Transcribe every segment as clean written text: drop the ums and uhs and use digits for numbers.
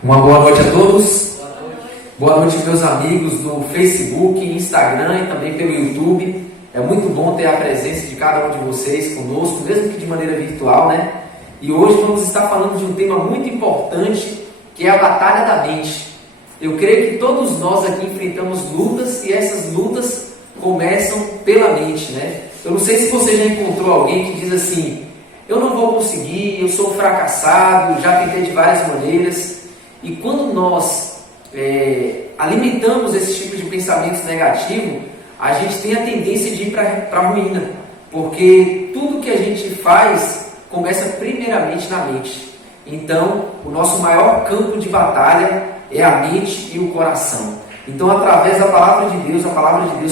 Uma boa noite a todos. Boa noite, meus amigos do Facebook, Instagram e também pelo YouTube. É muito bom ter a presença de cada um de vocês conosco, mesmo que de maneira virtual, né? E hoje vamos estar falando de um tema muito importante, que é a batalha da mente. Eu creio que todos nós aqui enfrentamos lutas e essas lutas começam pela mente, né? Eu não sei se você já encontrou alguém que diz assim: eu não vou conseguir, eu sou fracassado, já tentei de várias maneiras. E quando nós alimentamos esse tipo de pensamentos negativos, a gente tem a tendência de ir para a ruína, porque tudo que a gente faz começa primeiramente na mente. Então, o nosso maior campo de batalha é a mente e o coração. Então, através da palavra de Deus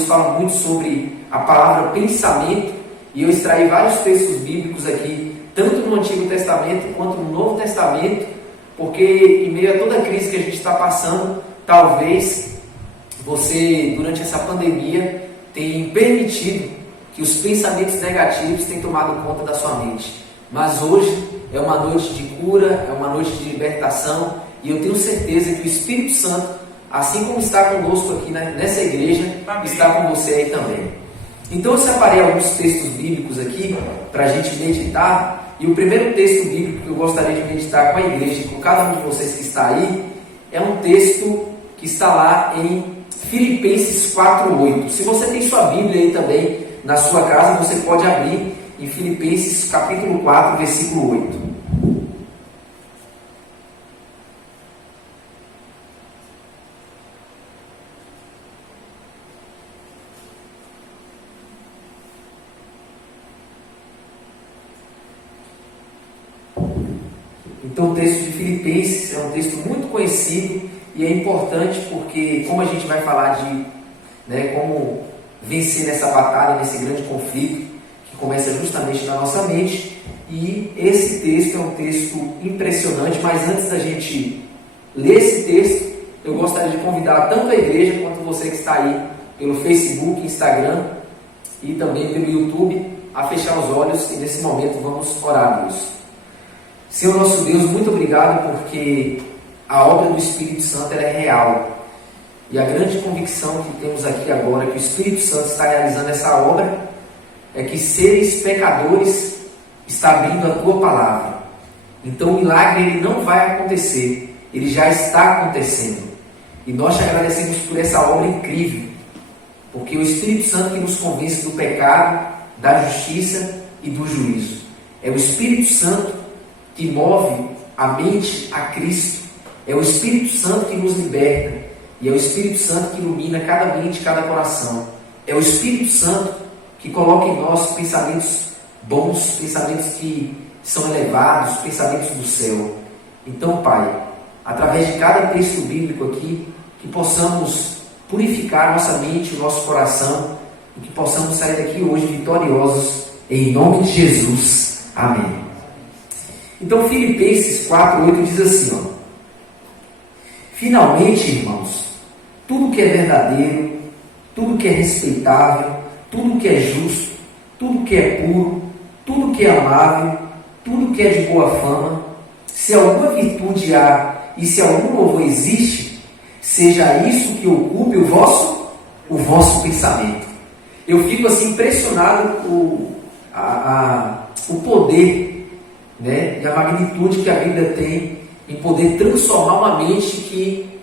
fala muito sobre a palavra pensamento, e eu extraí vários textos bíblicos aqui, tanto no Antigo Testamento quanto no Novo Testamento, porque em meio a toda a crise que a gente está passando, talvez você, durante essa pandemia, tenha permitido que os pensamentos negativos tenham tomado conta da sua mente. Mas hoje é uma noite de cura, é uma noite de libertação, e eu tenho certeza que o Espírito Santo, assim como está conosco aqui nessa igreja, está com você aí também. Então eu separei alguns textos bíblicos aqui para a gente meditar. E o primeiro texto bíblico que eu gostaria de meditar com a igreja, com cada um de vocês que está aí, é um texto que está lá em Filipenses 4:8. Se você tem sua Bíblia aí também na sua casa, você pode abrir em Filipenses capítulo 4, versículo 8. Então o texto de Filipenses é um texto muito conhecido e é importante porque, como a gente vai falar de como vencer nessa batalha, nesse grande conflito que começa justamente na nossa mente, e esse texto é um texto impressionante. Mas antes da gente ler esse texto, eu gostaria de convidar tanto a igreja quanto você que está aí pelo Facebook, Instagram e também pelo YouTube a fechar os olhos, e nesse momento vamos orar a Deus. Senhor nosso Deus, muito obrigado porque a obra do Espírito Santo ela é real. E a grande convicção que temos aqui agora, que o Espírito Santo está realizando essa obra, é que seres pecadores está abrindo a Tua Palavra. Então o milagre ele não vai acontecer, ele já está acontecendo. E nós te agradecemos por essa obra incrível, porque o Espírito Santo que nos convence do pecado, da justiça e do juízo. É o Espírito Santo que move a mente a Cristo. É o Espírito Santo que nos liberta. E é o Espírito Santo que ilumina cada mente, cada coração. É o Espírito Santo que coloca em nós pensamentos bons, pensamentos que são elevados, pensamentos do céu. Então, Pai, através de cada texto bíblico aqui, que possamos purificar nossa mente, o nosso coração, e que possamos sair daqui hoje vitoriosos, em nome de Jesus. Amém. Então Filipenses 4:8 diz assim, finalmente, irmãos, tudo que é verdadeiro, tudo que é respeitável, tudo que é justo, tudo que é puro, tudo que é amável, tudo que é de boa fama, se alguma virtude há e se algum louvor existe, seja isso que ocupe o vosso pensamento. Eu fico assim impressionado com o poder, e a magnitude que a Bíblia tem em poder transformar uma mente que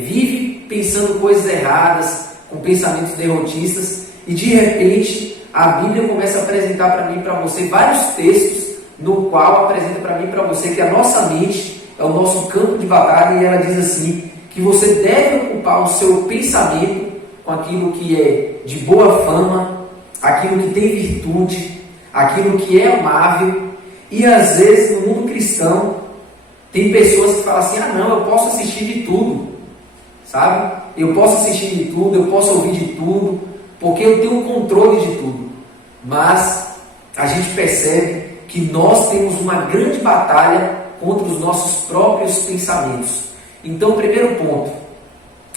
vive pensando coisas erradas, com pensamentos derrotistas, e de repente a Bíblia começa a apresentar para mim e para você vários textos, no qual apresenta para mim e para você que a nossa mente é o nosso campo de batalha, e ela diz assim, que você deve ocupar o seu pensamento com aquilo que é de boa fama, aquilo que tem virtude, aquilo que é amável. E às vezes no mundo cristão tem pessoas que falam assim, não, eu posso assistir de tudo, sabe? Eu posso assistir de tudo, eu posso ouvir de tudo, porque eu tenho controle de tudo. Mas a gente percebe que nós temos uma grande batalha contra os nossos próprios pensamentos. Então, primeiro ponto,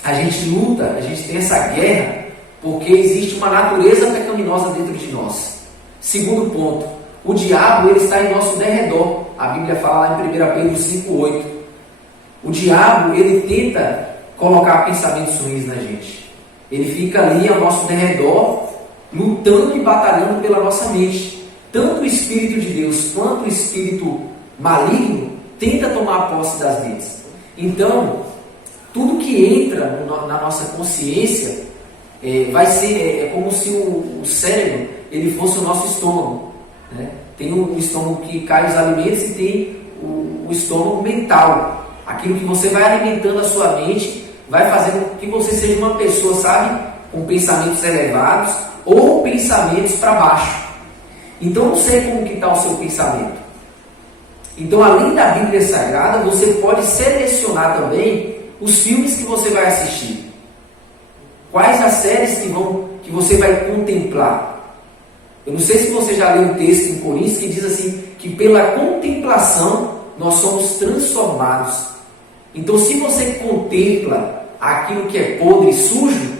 a gente luta, a gente tem essa guerra, porque existe uma natureza pecaminosa dentro de nós. Segundo ponto, o diabo ele está em nosso derredor. A Bíblia fala lá em 1 Pedro 5:8. O diabo, ele tenta colocar pensamentos ruins na gente. Ele fica ali ao nosso derredor, lutando e batalhando pela nossa mente. Tanto o Espírito de Deus quanto o Espírito maligno tenta tomar posse das mentes. Então, tudo que entra na nossa consciência vai ser como se o cérebro ele fosse o nosso estômago, né? Tem o estômago que cai os alimentos e tem o estômago mental. Aquilo que você vai alimentando a sua mente vai fazendo com que você seja uma pessoa, sabe, com pensamentos elevados ou pensamentos para baixo. Então, não sei como que está o seu pensamento. Então, além da Bíblia Sagrada, você pode selecionar também os filmes que você vai assistir. Quais as séries que você vai contemplar. Eu não sei se você já leu um texto em Coríntios que diz assim, que pela contemplação nós somos transformados. Então, se você contempla aquilo que é podre e sujo,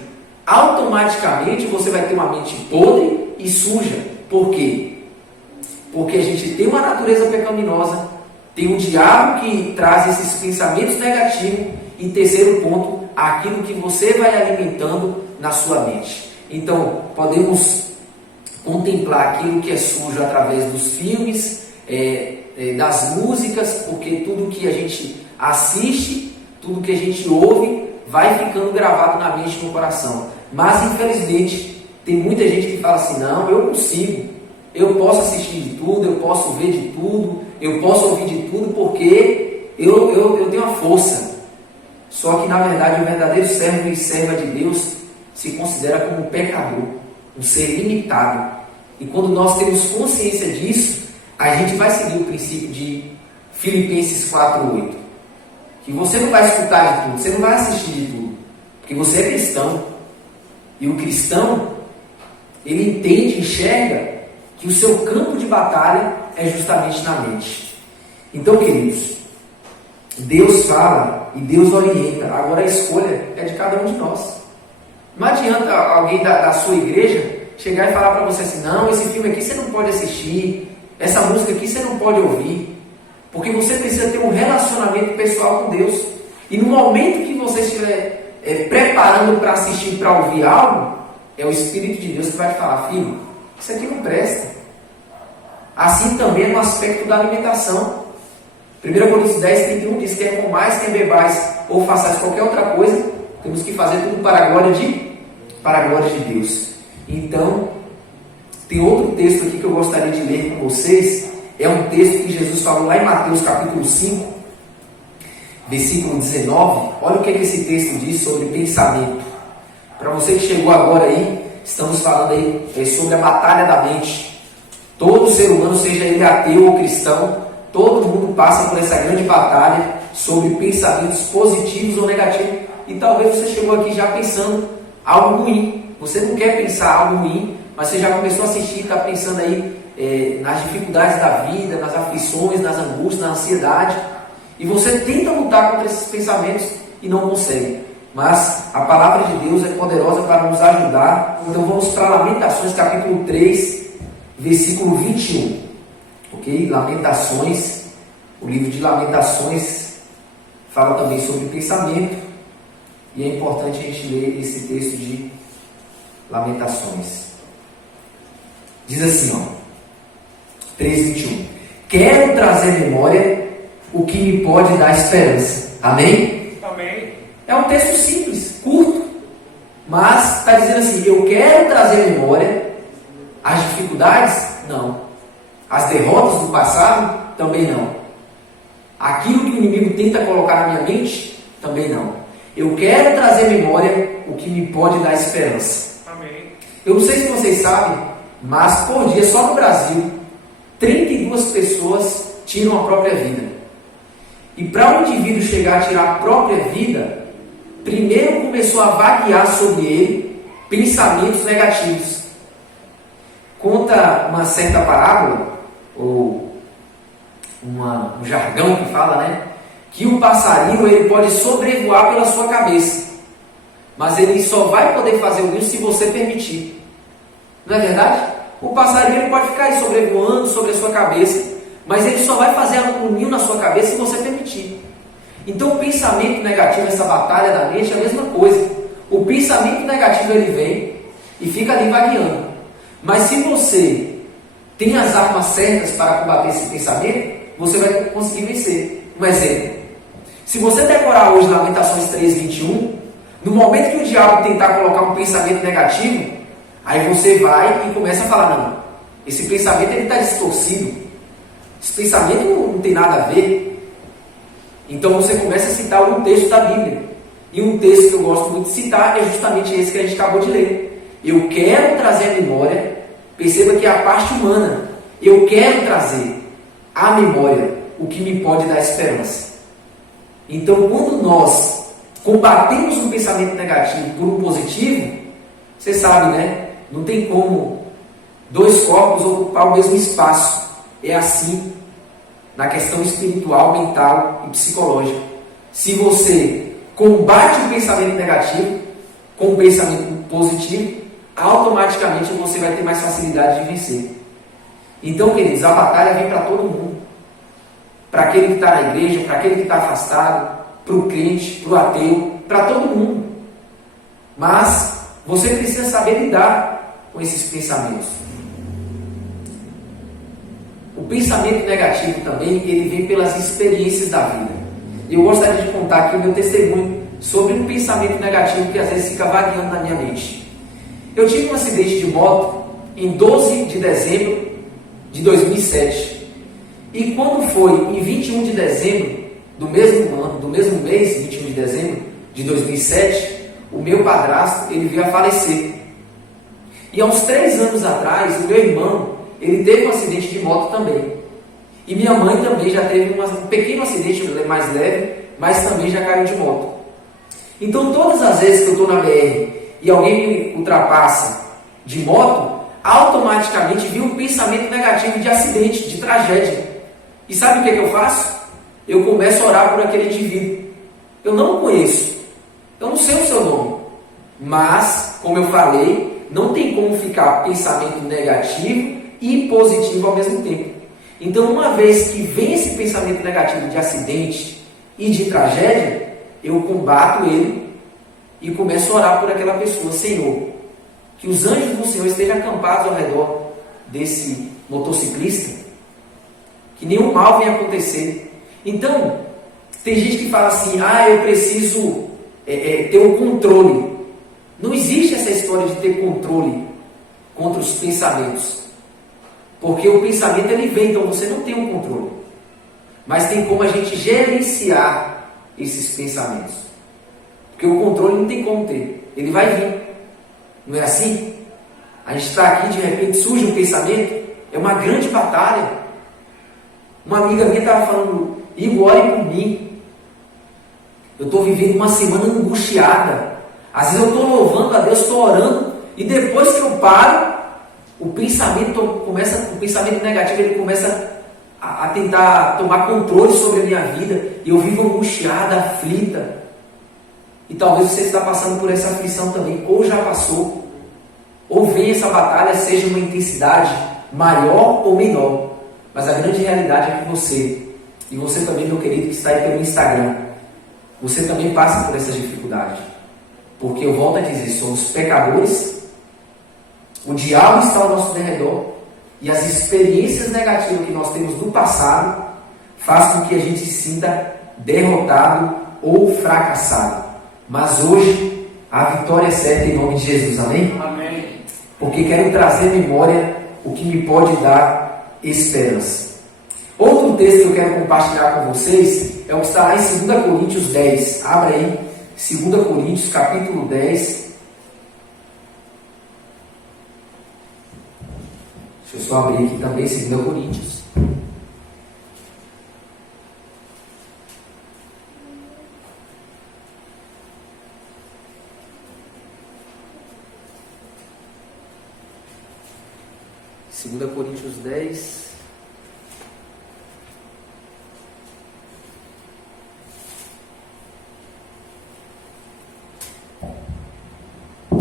automaticamente você vai ter uma mente podre e suja. Por quê? Porque a gente tem uma natureza pecaminosa, tem um diabo que traz esses pensamentos negativos e terceiro ponto, aquilo que você vai alimentando na sua mente. Então, podemos contemplar aquilo que é sujo através dos filmes, das músicas, porque tudo que a gente assiste, tudo que a gente ouve, vai ficando gravado na mente e no coração. Mas, infelizmente, tem muita gente que fala assim, não, eu consigo, eu posso assistir de tudo, eu posso ver de tudo, eu posso ouvir de tudo, porque eu tenho a força. Só que, na verdade, o verdadeiro servo e serva de Deus se considera como um pecador, um ser limitado. E quando nós temos consciência disso, a gente vai seguir o princípio de Filipenses 4:8. Que você não vai escutar de tudo, você não vai assistir de tudo, porque você é cristão. E o cristão, ele entende, enxerga que o seu campo de batalha é justamente na mente. Então, queridos, Deus fala e Deus orienta. Agora a escolha é de cada um de nós. Não adianta alguém da sua igreja chegar e falar para você assim, não, esse filme aqui você não pode assistir, essa música aqui você não pode ouvir, porque você precisa ter um relacionamento pessoal com Deus. E no momento que você estiver preparando para assistir, para ouvir algo, é o Espírito de Deus que vai te falar, filho, isso aqui não presta. Assim também é no aspecto da alimentação. 1 Coríntios 10:31 diz, quer comais, quer bebais, ou façais qualquer outra coisa, temos que fazer tudo para a glória de Deus. Então, tem outro texto aqui que eu gostaria de ler com vocês. É um texto que Jesus falou lá em Mateus capítulo 5, versículo 19. Olha o que esse texto diz sobre pensamento. Para você que chegou agora aí, estamos falando aí sobre a batalha da mente. Todo ser humano, seja ele ateu ou cristão, todo mundo passa por essa grande batalha sobre pensamentos positivos ou negativos. E talvez você chegou aqui já pensando algo ruim. Você não quer pensar algo ruim, mas você já começou a assistir, está pensando aí nas dificuldades da vida, nas aflições, nas angústias, na ansiedade. E você tenta lutar contra esses pensamentos e não consegue. Mas a palavra de Deus é poderosa para nos ajudar. Então vamos para Lamentações capítulo 3, versículo 21. Ok? Lamentações, o livro de Lamentações fala também sobre pensamento. E é importante a gente ler esse texto de Lamentações. Diz assim, 3:21. Quero trazer à memória o que me pode dar esperança. Amém? Amém. É um texto simples, curto, mas está dizendo assim, eu quero trazer à memória as dificuldades? Não. As derrotas do passado? Também não. Aquilo que o inimigo tenta colocar na minha mente? Também não. Eu quero trazer à memória o que me pode dar esperança. Amém. Eu não sei se vocês sabem, mas por dia, só no Brasil, 32 pessoas tiram a própria vida. E para um indivíduo chegar a tirar a própria vida, primeiro começou a vaguear sobre ele pensamentos negativos. Conta uma certa parábola, ou um jargão que fala, né? Que o passarinho ele pode sobrevoar pela sua cabeça, mas ele só vai poder fazer o ninho se você permitir. Não é verdade? O passarinho ele pode ficar aí sobrevoando sobre a sua cabeça, mas ele só vai fazer um ninho na sua cabeça se você permitir. Então o pensamento negativo, essa batalha da mente é a mesma coisa. O pensamento negativo ele vem e fica ali vagueando. Mas se você tem as armas certas para combater esse pensamento, você vai conseguir vencer. Um exemplo. Se você decorar hoje Lamentações 3:21, no momento que o diabo tentar colocar um pensamento negativo, aí você vai e começa a falar, não, esse pensamento está distorcido. Esse pensamento não tem nada a ver. Então você começa a citar algum texto da Bíblia. E um texto que eu gosto muito de citar é justamente esse que a gente acabou de ler. Eu quero trazer à memória, perceba que é a parte humana, eu quero trazer à memória o que me pode dar esperança. Então quando nós combatemos um pensamento negativo por um positivo, você sabe, né? Não tem como dois corpos ocupar o mesmo espaço. É assim na questão espiritual, mental e psicológica. Se você combate o pensamento negativo com o pensamento positivo, automaticamente você vai ter mais facilidade de vencer. Então, queridos, a batalha vem para todo mundo. Para aquele que está na igreja, para aquele que está afastado, para o crente, para o ateu, para todo mundo. Mas você precisa saber lidar com esses pensamentos. O pensamento negativo também, ele vem pelas experiências da vida. Eu gostaria de contar aqui o meu testemunho sobre um pensamento negativo que às vezes fica vagueando na minha mente. Eu tive um acidente de moto em 12 de dezembro de 2007. E quando foi em 21 de dezembro do mesmo ano, do mesmo mês, 21 de dezembro de 2007, o meu padrasto, ele veio a falecer. E há uns 3 anos atrás, o meu irmão, ele teve um acidente de moto também. E minha mãe também já teve um pequeno acidente mais leve, mas também já caiu de moto. Então todas as vezes que eu estou na BR e alguém me ultrapassa de moto, automaticamente vem um pensamento negativo de acidente, de tragédia. E sabe o que eu faço? Eu começo a orar por aquele indivíduo. Eu não o conheço, eu não sei o seu nome, mas, como eu falei, não tem como ficar pensamento negativo e positivo ao mesmo tempo. Então, uma vez que vem esse pensamento negativo de acidente e de tragédia, eu combato ele e começo a orar por aquela pessoa. Senhor, que os anjos do Senhor estejam acampados ao redor desse motociclista, que nenhum mal venha acontecer. Então, tem gente que fala assim, eu preciso ter o controle. Não existe essa história de ter controle contra os pensamentos. Porque o pensamento ele vem, então você não tem um controle. Mas tem como a gente gerenciar esses pensamentos. Porque o controle não tem como ter. Ele vai vir. Não é assim? A gente está aqui, de repente surge um pensamento, é uma grande batalha. Uma amiga minha estava falando, Igor, ore por mim. Eu estou vivendo uma semana angustiada. Às vezes eu estou louvando a Deus, estou orando, e depois que eu paro, o pensamento negativo ele começa a tentar tomar controle sobre a minha vida, e eu vivo angustiada, aflita. E talvez você está passando por essa aflição também, ou já passou, ou vem essa batalha, seja uma intensidade maior ou menor, mas a grande realidade é que você, e você também, meu querido, que está aí pelo Instagram, você também passa por essas dificuldades, porque eu volto a dizer, somos pecadores. O diabo está ao nosso derredor e as experiências negativas que nós temos do passado faz com que a gente se sinta derrotado ou fracassado. Mas hoje a vitória é certa em nome de Jesus, amém? Amém. Porque quero trazer à memória o que me pode dar esperança. Outro texto que eu quero compartilhar com vocês é o que está lá em 2 Coríntios 10. Abra aí, 2 Coríntios capítulo 10. Deixa eu só abrir aqui também 2 Coríntios. Segunda Coríntios 10.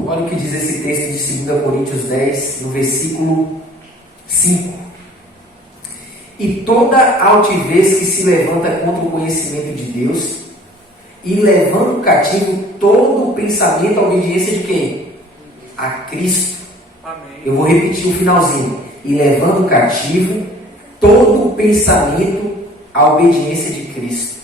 Olha o que diz esse texto de 2 Coríntios 10, no versículo 5. E toda altivez que se levanta contra o conhecimento de Deus, e levando cativo todo o pensamento à obediência de quem? A Cristo. Amém. Eu vou repetir o finalzinho. E levando cativo todo o pensamento à obediência de Cristo.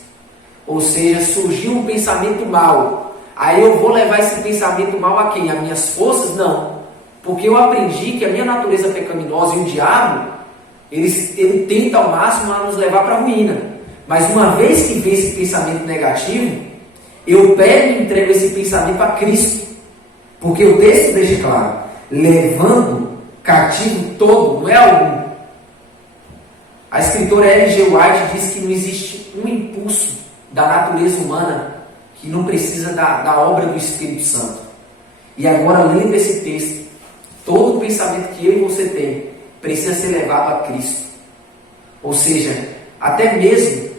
Ou seja, surgiu um pensamento mau. Aí eu vou levar esse pensamento mau a quem? A minhas forças? Não. Porque eu aprendi que a minha natureza pecaminosa e o diabo, ele tenta ao máximo a nos levar para a ruína. Mas uma vez que vem esse pensamento negativo, eu pego e entrego esse pensamento a Cristo. Porque o texto deixa claro, levando cativo todo, não é algum. A escritora L.G. White diz que não existe um impulso da natureza humana que não precisa da obra do Espírito Santo. E agora, lendo esse texto, todo o pensamento que eu e você tem precisa ser levado a Cristo. Ou seja, até mesmo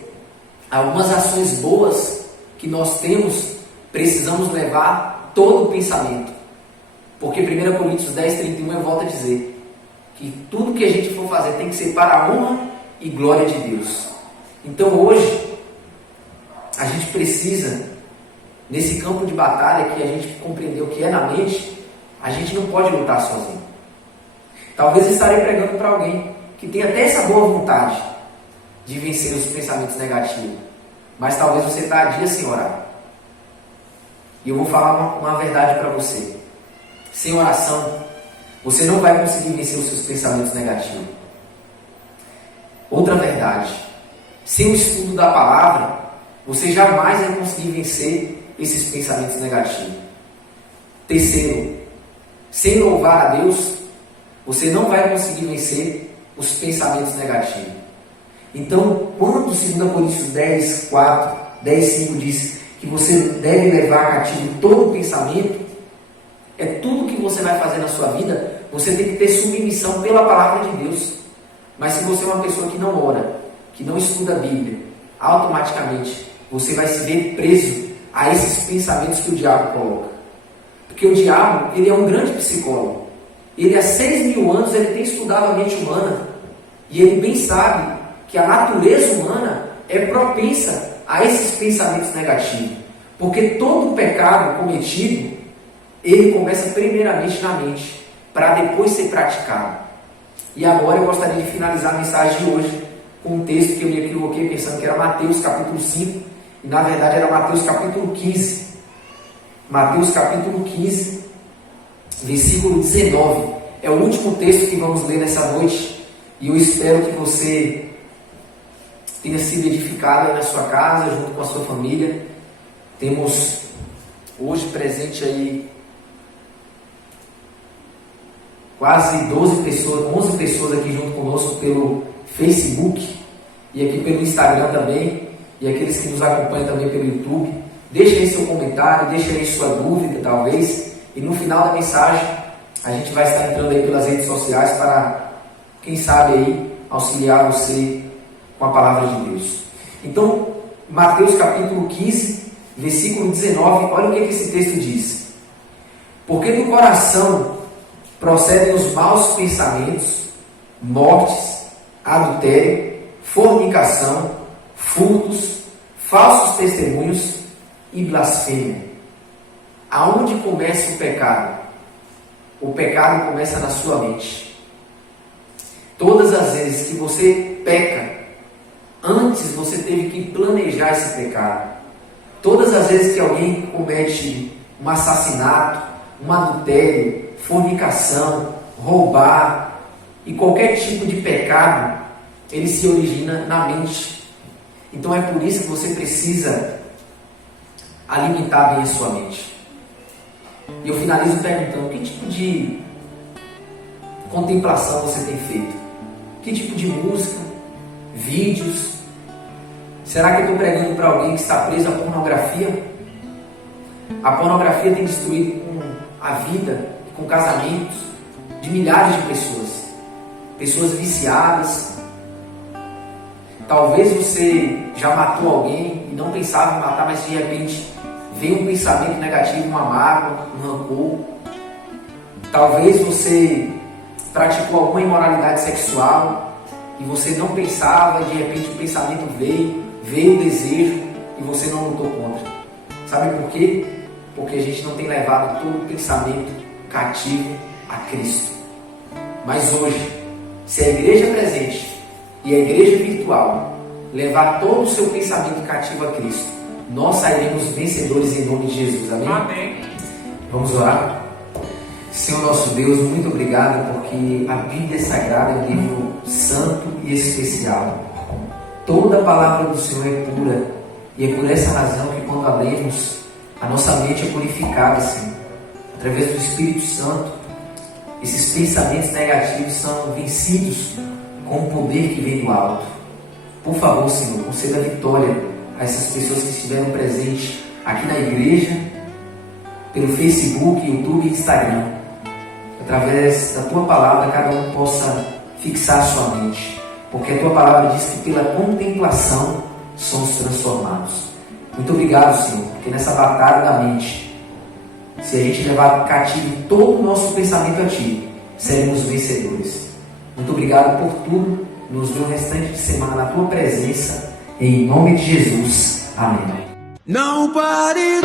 algumas ações boas que nós temos, precisamos levar todo o pensamento. Porque 1 Coríntios 10:31 eu volto a dizer que tudo que a gente for fazer tem que ser para a honra e glória de Deus. Então hoje, a gente precisa, nesse campo de batalha que a gente compreendeu que é na mente, a gente não pode lutar sozinho. Talvez eu estarei pregando para alguém que tem até essa boa vontade de vencer os pensamentos negativos, mas talvez você está há dias sem orar. E eu vou falar uma verdade para você. Sem oração, você não vai conseguir vencer os seus pensamentos negativos. Outra verdade, sem o estudo da palavra, você jamais vai conseguir vencer esses pensamentos negativos. Terceiro, sem louvar a Deus, você não vai conseguir vencer os pensamentos negativos. Então, quando 2 Coríntios 10:4, 10:5 diz que você deve levar cativo todo o pensamento, é tudo que você vai fazer na sua vida, você tem que ter submissão pela palavra de Deus. Mas se você é uma pessoa que não ora, que não estuda a Bíblia, automaticamente você vai se ver preso a esses pensamentos que o diabo coloca. Porque o diabo, ele é um grande psicólogo. Ele há 6.000 anos ele tem estudado a mente humana. E ele bem sabe que a natureza humana é propensa a esses pensamentos negativos. Porque todo pecado cometido, ele começa primeiramente na mente, para depois ser praticado. E agora eu gostaria de finalizar a mensagem de hoje com um texto que eu me equivoquei pensando que era Mateus capítulo 5, e na verdade era Mateus capítulo 15. Mateus capítulo 15, versículo 19. É o último texto que vamos ler nessa noite, e eu espero que você tenha sido edificado aí na sua casa, junto com a sua família. Temos hoje presente aí quase 12 pessoas, 11 pessoas aqui junto conosco pelo Facebook e aqui pelo Instagram também, e aqueles que nos acompanham também pelo YouTube. Deixe aí seu comentário, deixe aí sua dúvida talvez, e no final da mensagem a gente vai estar entrando aí pelas redes sociais para, quem sabe aí, auxiliar você com a palavra de Deus. Então, Mateus capítulo 15, versículo 19, olha o que esse texto diz. Porque do coração procedem os maus pensamentos, mortes, adultério, fornicação, furtos, falsos testemunhos e blasfêmia. Aonde começa o pecado? O pecado começa na sua mente. Todas as vezes que você peca, antes você teve que planejar esse pecado. Todas as vezes que alguém comete um assassinato, um adultério, fornicação, roubar e qualquer tipo de pecado, ele se origina na mente. Então é por isso que você precisa alimentar bem a sua mente. E eu finalizo perguntando: que tipo de contemplação você tem feito? Que tipo de música? Vídeos? Será que eu estou pregando para alguém que está preso à pornografia? A pornografia tem destruído com a vida, com casamentos de milhares de pessoas. Pessoas viciadas. Talvez você já matou alguém e não pensava em matar, mas de repente veio um pensamento negativo, uma mágoa, um rancor. Talvez você praticou alguma imoralidade sexual e você não pensava, e de repente o pensamento veio o desejo e você não lutou contra. Sabe por quê? Porque a gente não tem levado todo o pensamento cativo a Cristo. Mas hoje, se a igreja presente e a igreja virtual levar todo o seu pensamento cativo a Cristo, nós sairemos vencedores em nome de Jesus. Amém? Amém. Vamos orar? Senhor nosso Deus, muito obrigado porque a Bíblia Sagrada é um livro santo e especial. Toda a palavra do Senhor é pura e é por essa razão que quando a lemos, a nossa mente é purificada, Senhor. Através do Espírito Santo, esses pensamentos negativos são vencidos com o poder que vem do alto. Por favor, Senhor, conceda a vitória a essas pessoas que estiveram presentes aqui na igreja, pelo Facebook, YouTube e Instagram. Através da Tua palavra, cada um possa fixar a sua mente, porque a Tua palavra diz que pela contemplação somos transformados. Muito obrigado, Senhor, porque nessa batalha da mente, se a gente levar cativo todo o nosso pensamento a Ti, seremos vencedores. Muito obrigado por tudo. Nos dê o restante de semana na Tua presença. Em nome de Jesus. Amém. Nobody